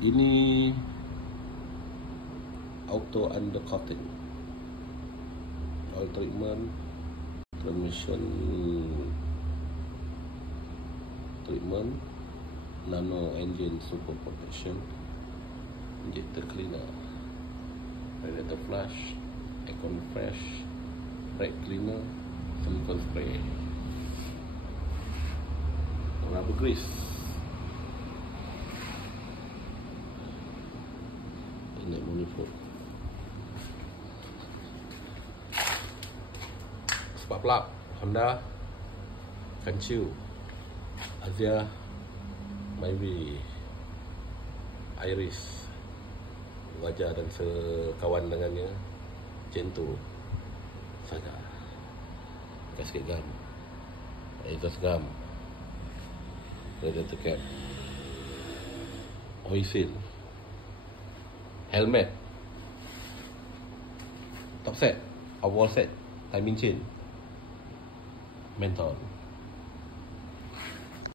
Ini auto undercoating, oil treatment, transmission treatment, nano engine super protection, injector cleaner, radiator flush, aircon fresh, brake cleaner, silicone spray, rubber grease. Ini manifold. Spark plug Honda, Fenchu, Azia, Myvi, Iris, wajah dan sekawan dengannya, Cento saja. Gasket gam, exhaust gam, radiator cap, oil seal, helmet, top set, overall set, timing chain, menthol.